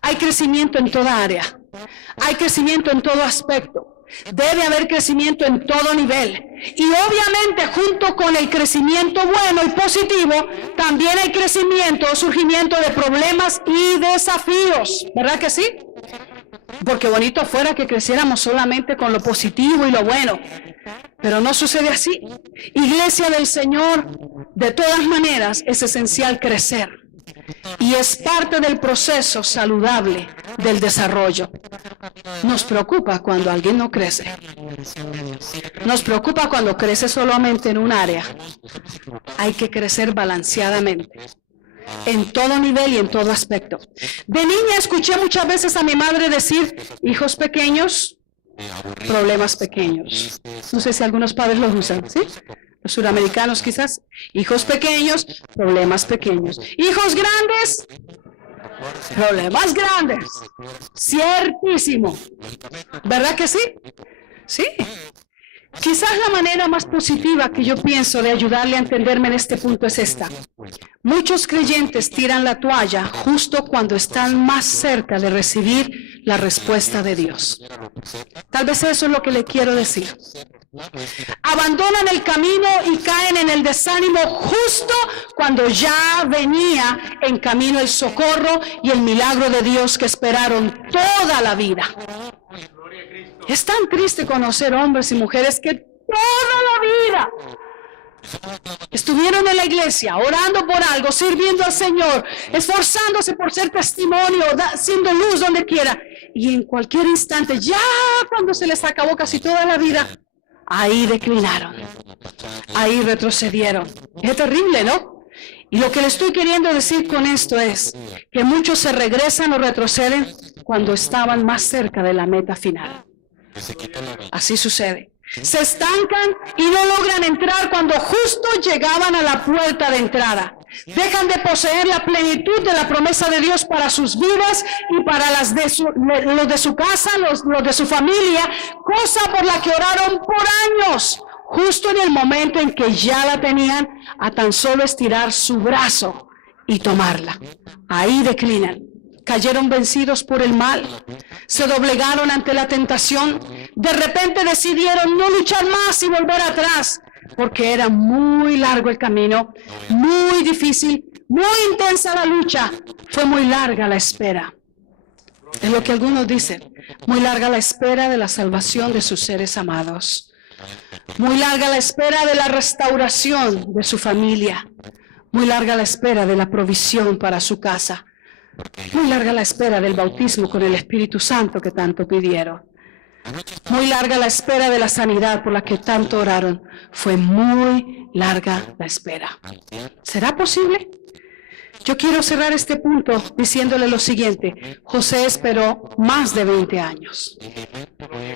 Hay crecimiento en toda área, hay crecimiento en todo aspecto, debe haber crecimiento en todo nivel. Y obviamente junto con el crecimiento bueno y positivo, también hay crecimiento o surgimiento de problemas y desafíos, ¿verdad que sí? Porque bonito fuera que creciéramos solamente con lo positivo y lo bueno, pero no sucede así. Iglesia del Señor, de todas maneras es esencial crecer. Y es parte del proceso saludable del desarrollo. Nos preocupa cuando alguien no crece. Nos preocupa cuando crece solamente en un área. Hay que crecer balanceadamente, en todo nivel y en todo aspecto. De niña escuché muchas veces a mi madre decir, hijos pequeños, problemas pequeños. No sé si algunos padres los usan, ¿sí? Los suramericanos quizás. Hijos pequeños, problemas pequeños. Hijos grandes, problemas grandes. Ciertísimo. ¿Verdad que sí? Sí. Quizás la manera más positiva que yo pienso de ayudarle a entenderme en este punto es esta. Muchos creyentes tiran la toalla justo cuando están más cerca de recibir la respuesta de Dios. Tal vez eso es lo que le quiero decir. Abandonan el camino y caen en el desánimo justo cuando ya venía en camino el socorro y el milagro de Dios que esperaron toda la vida. Es tan triste conocer hombres y mujeres que toda la vida estuvieron en la iglesia, orando por algo, sirviendo al Señor, esforzándose por ser testimonio, siendo luz donde quiera. Y en cualquier instante, ya cuando se les acabó casi toda la vida, ahí declinaron, ahí retrocedieron. Es terrible, ¿no? Y lo que le estoy queriendo decir con esto es que muchos se regresan o retroceden cuando estaban más cerca de la meta final. Así sucede. Se estancan y no logran entrar cuando justo llegaban a la puerta de entrada. Dejan de poseer la plenitud de la promesa de Dios para sus vidas y para los de su casa, los de su familia, cosa por la que oraron por años, justo en el momento en que ya la tenían, a tan solo estirar su brazo y tomarla. Ahí declinan. Cayeron vencidos por el mal, se doblegaron ante la tentación, de repente decidieron no luchar más y volver atrás, porque era muy largo el camino, muy difícil, muy intensa la lucha, fue muy larga la espera. Es lo que algunos dicen, muy larga la espera de la salvación de sus seres amados, muy larga la espera de la restauración de su familia, muy larga la espera de la provisión para su casa. Muy larga la espera del bautismo con el Espíritu Santo que tanto pidieron. Muy larga la espera de la sanidad por la que tanto oraron. Fue muy larga la espera. ¿Será posible? Yo quiero cerrar este punto diciéndole lo siguiente. José esperó más de 20 años.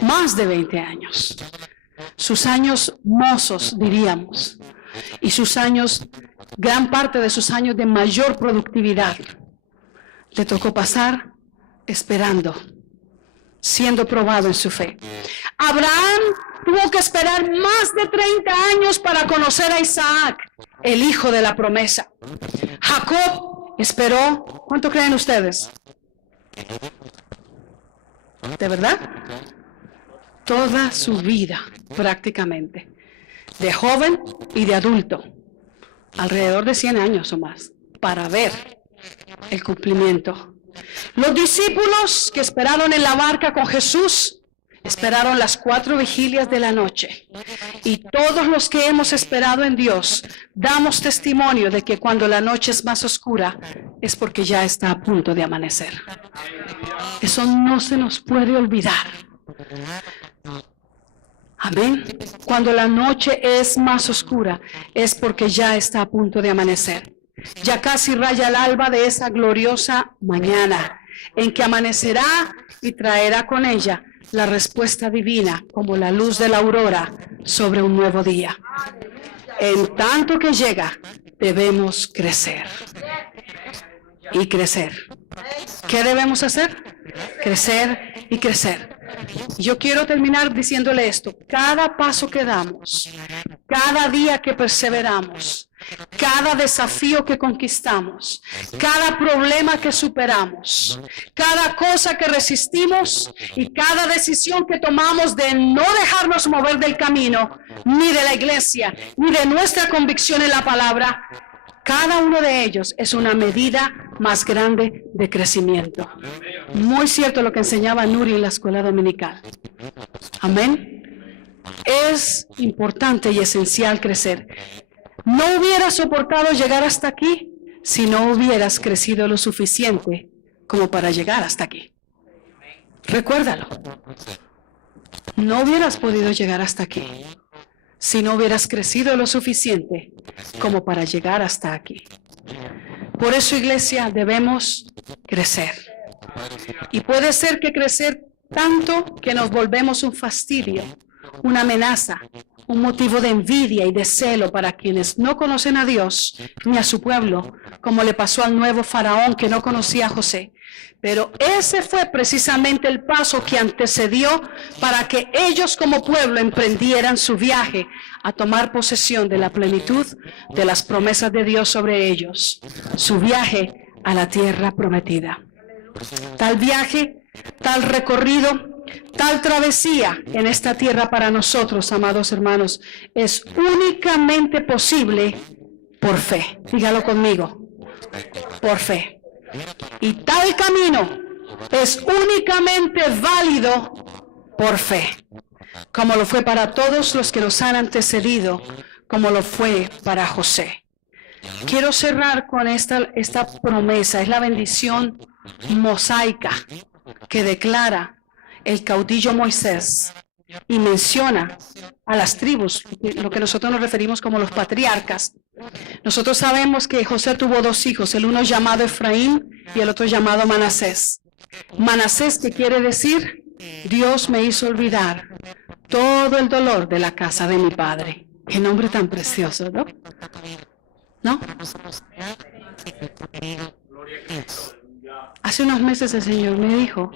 Más de 20 años. Sus años mozos, diríamos. Y sus años, gran parte de sus años de mayor productividad. Le tocó pasar esperando, siendo probado en su fe. Abraham tuvo que esperar más de 30 años para conocer a Isaac, el hijo de la promesa. Jacob esperó, ¿cuánto creen ustedes? ¿De verdad? Toda su vida, prácticamente, de joven y de adulto, alrededor de 100 años o más, para ver el cumplimiento. Los discípulos que esperaron en la barca con Jesús esperaron las 4 vigilias de la noche. Y todos los que hemos esperado en Dios damos testimonio de que cuando la noche es más oscura es porque ya está a punto de amanecer. Eso no se nos puede olvidar. Amén. Cuando la noche es más oscura es porque ya está a punto de amanecer. Ya casi raya el alba de esa gloriosa mañana, en que amanecerá y traerá con ella la respuesta divina como la luz de la aurora sobre un nuevo día. En tanto que llega, debemos crecer y crecer. ¿Qué debemos hacer? Crecer y crecer. Yo quiero terminar diciéndole esto. Cada paso que damos, cada día que perseveramos, cada desafío que conquistamos, cada problema que superamos, cada cosa que resistimos y cada decisión que tomamos de no dejarnos mover del camino, ni de la iglesia, ni de nuestra convicción en la palabra, cada uno de ellos es una medida más grande de crecimiento. Muy cierto lo que enseñaba Nuri en la escuela dominical. Amén. Es importante y esencial crecer. No hubieras soportado llegar hasta aquí si no hubieras crecido lo suficiente como para llegar hasta aquí. Recuérdalo. No hubieras podido llegar hasta aquí si no hubieras crecido lo suficiente como para llegar hasta aquí. Por eso, iglesia, debemos crecer. Y puede ser que crecer tanto que nos volvemos un fastidio, una amenaza, un motivo de envidia y de celo para quienes no conocen a Dios ni a su pueblo, como le pasó al nuevo faraón que no conocía a José. Pero ese fue precisamente el paso que antecedió para que ellos como pueblo emprendieran su viaje a tomar posesión de la plenitud de las promesas de Dios sobre ellos, su viaje a la tierra prometida. Tal viaje, tal recorrido, tal travesía en esta tierra para nosotros, amados hermanos, es únicamente posible por fe. Dígalo conmigo, por fe. Y tal camino es únicamente válido por fe, como lo fue para todos los que nos han antecedido, como lo fue para José. Quiero cerrar con esta promesa, es la bendición mosaica que declara el caudillo Moisés y menciona a las tribus, lo que nosotros nos referimos como los patriarcas. Nosotros sabemos que José tuvo dos hijos, el uno llamado Efraín y el otro llamado Manasés. Manasés, que quiere decir, Dios me hizo olvidar todo el dolor de la casa de mi padre. Qué nombre tan precioso, ¿no? ¿No? Hace unos meses el Señor me dijo,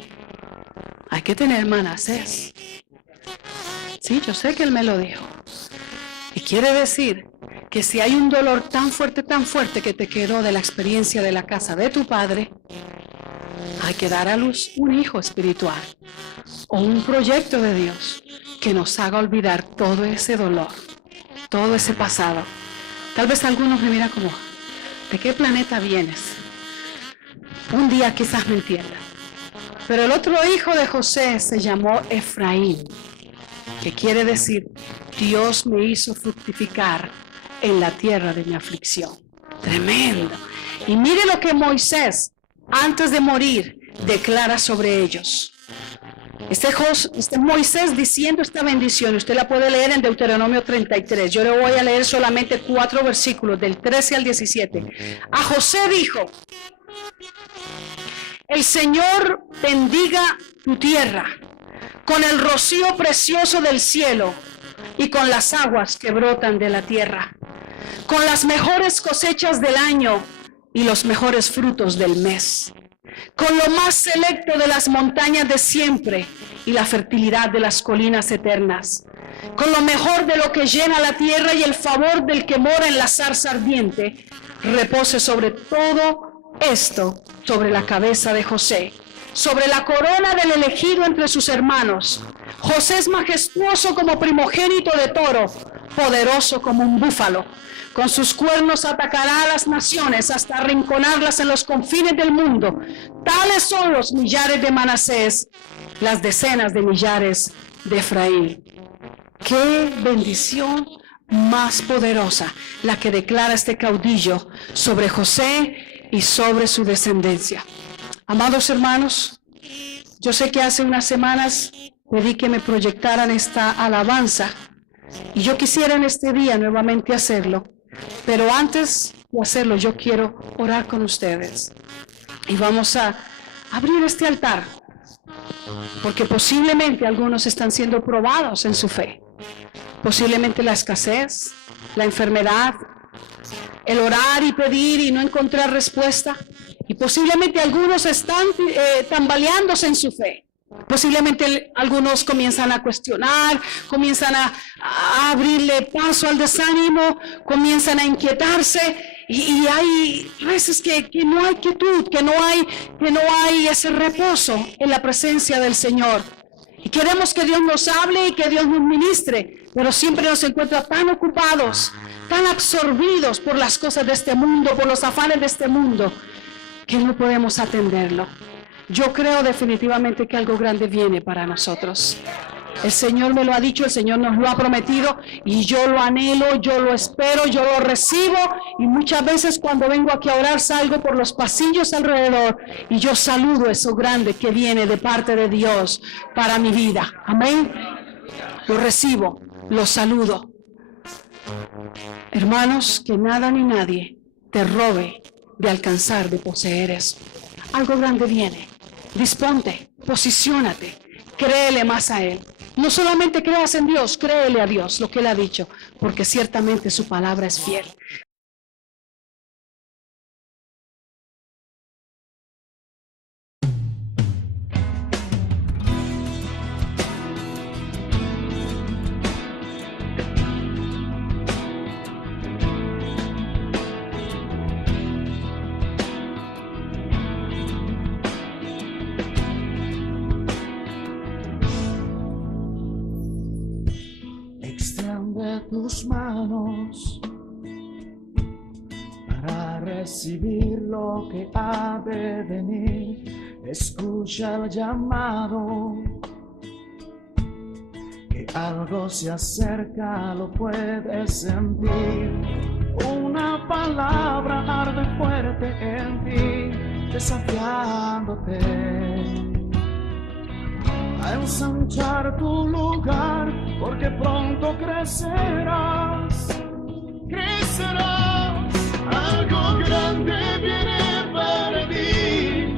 hay que tener Manasés. Sí, yo sé que Él me lo dijo. Y quiere decir que si hay un dolor tan fuerte que te quedó de la experiencia de la casa de tu padre, hay que dar a luz un hijo espiritual o un proyecto de Dios que nos haga olvidar todo ese dolor, todo ese pasado. Tal vez algunos me miran como, ¿de qué planeta vienes? Un día quizás me entiendan. Pero el otro hijo de José se llamó Efraín, que quiere decir, Dios me hizo fructificar en la tierra de mi aflicción. Tremendo. Y mire lo que Moisés, antes de morir, declara sobre ellos. Este Moisés diciendo esta bendición, usted la puede leer en Deuteronomio 33. Yo le voy a leer solamente 4 versículos, del 13 al 17. A José dijo, el Señor bendiga tu tierra con el rocío precioso del cielo y con las aguas que brotan de la tierra, con las mejores cosechas del año y los mejores frutos del mes, con lo más selecto de las montañas de siempre y la fertilidad de las colinas eternas, con lo mejor de lo que llena la tierra y el favor del que mora en la zarza ardiente, repose sobre todo esto, sobre la cabeza de José, sobre la corona del elegido entre sus hermanos. José es majestuoso como primogénito de toro, poderoso como un búfalo. Con sus cuernos atacará a las naciones hasta arrinconarlas en los confines del mundo. Tales son los millares de Manasés, las decenas de millares de Efraín. ¡Qué bendición más poderosa la que declara este caudillo sobre José y sobre su descendencia! Amados hermanos, yo sé que hace unas semanas pedí que me proyectaran esta alabanza y yo quisiera en este día nuevamente hacerlo, pero antes de hacerlo yo quiero orar con ustedes y vamos a abrir este altar porque posiblemente algunos están siendo probados en su fe, posiblemente la escasez, la enfermedad, el orar y pedir y no encontrar respuesta. Y posiblemente algunos están tambaleándose en su fe. Posiblemente algunos comienzan a cuestionar, comienzan a abrirle paso al desánimo, comienzan a inquietarse. Y hay veces que no hay quietud, que no hay ese reposo en la presencia del Señor. Y queremos que Dios nos hable y que Dios nos ministre, pero siempre nos encuentra tan ocupados, tan absorbidos por las cosas de este mundo, por los afanes de este mundo, que no podemos atenderlo. Yo creo definitivamente que algo grande viene para nosotros. El Señor me lo ha dicho, el Señor nos lo ha prometido y yo lo anhelo, yo lo espero, yo lo recibo y muchas veces cuando vengo aquí a orar salgo por los pasillos alrededor y yo saludo eso grande que viene de parte de Dios para mi vida. Amén. Lo recibo, lo saludo. Hermanos, que nada ni nadie te robe de alcanzar, de poseer eso. Algo grande viene. Disponte, posiciónate, créele más a Él. No solamente creas en Dios, créele a Dios lo que Él ha dicho, porque ciertamente su palabra es fiel. Extiende tus manos para recibir lo que ha de venir. Escucha el llamado, que algo se acerca, lo puedes sentir. Una palabra arde fuerte en ti, desafiándote a ensanchar tu lugar, porque pronto crecerás, crecerás. Algo grande viene para ti.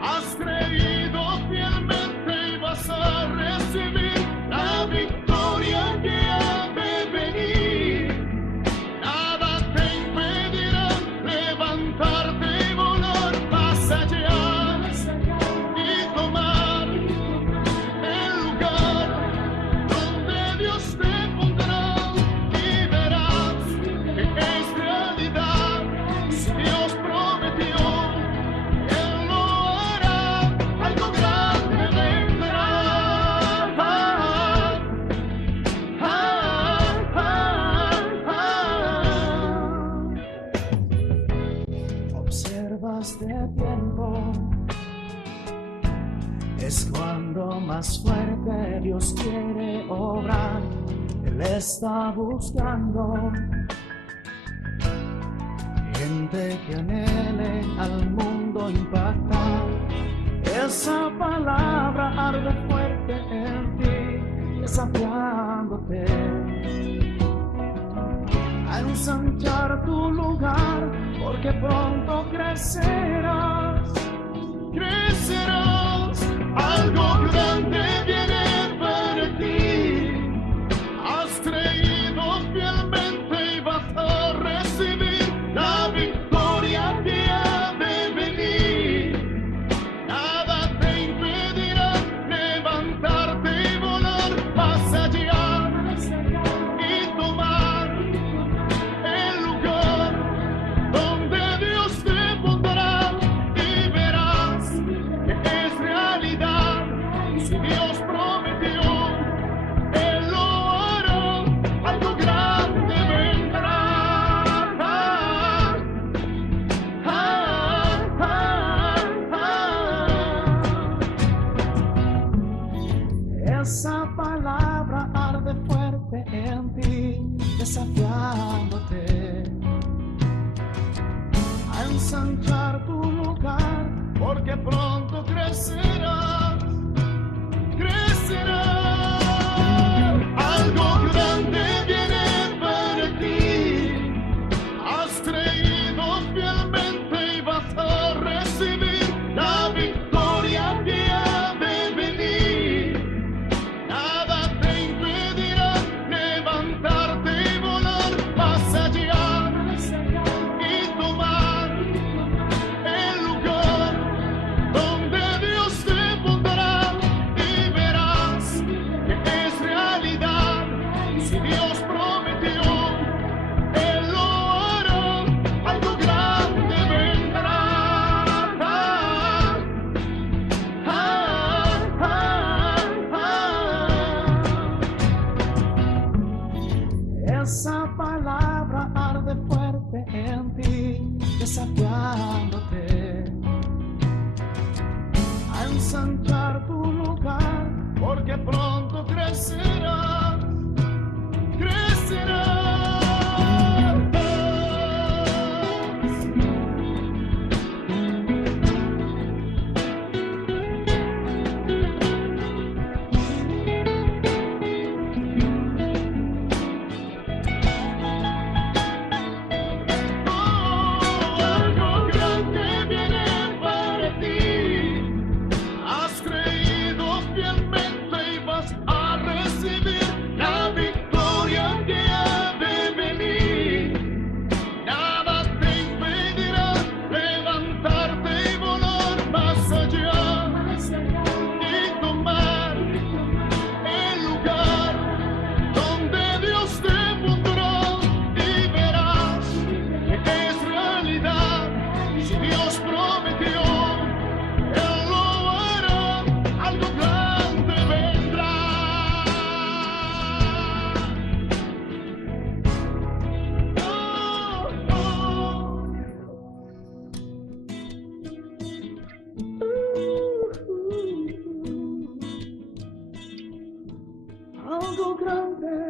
Has creído fielmente y vas a recibir la victoria que ha de venir. Nada te impedirá levantarte y volar más allá y tomar el lugar donde Dios te pondrá, y verás que es realidad. Si Dios prometió, Él lo hará. Algo grande vendrá. Observas de tiempo, es cuando más fuerte Dios quiere obrar. Él está buscando gente que anhele al mundo impactar. Esa palabra arde fuerte en ti, desafiándote a ensanchar tu lugar, porque pronto crecerás, crecerás. Algo grande viene para ti. Has creído fielmente y vas a recibir la victoria que ha de venir. Nada te impedirá levantarte y volar más allá y tomar el lugar donde Dios te pondrá, y verás que es realidad. Si Dios prometió, Él lo hará. Algo grande vendrá. Esa palabra arde fuerte en ti, desafiándote a ensanchar tu lugar, porque pronto crecerás, crecerás. Algo grande viene para ti. Has creído fielmente y vas a recibir la victoria que ha de venir. Nada te impedirá levantarte y volar más allá y tomar el lugar donde Dios te pondrá, y verás que es realidad. Si Dios prometió, Él lo hará. Algo grande vendrá. Esa palabra arde fuerte en ti, desafiándote a ensanchar tu lugar, porque pronto crecerás, crecerás. Algo grande viene para ti. Has creído fielmente y vas a nos prometió, Él lo hará, algo grande vendrá. Algo grande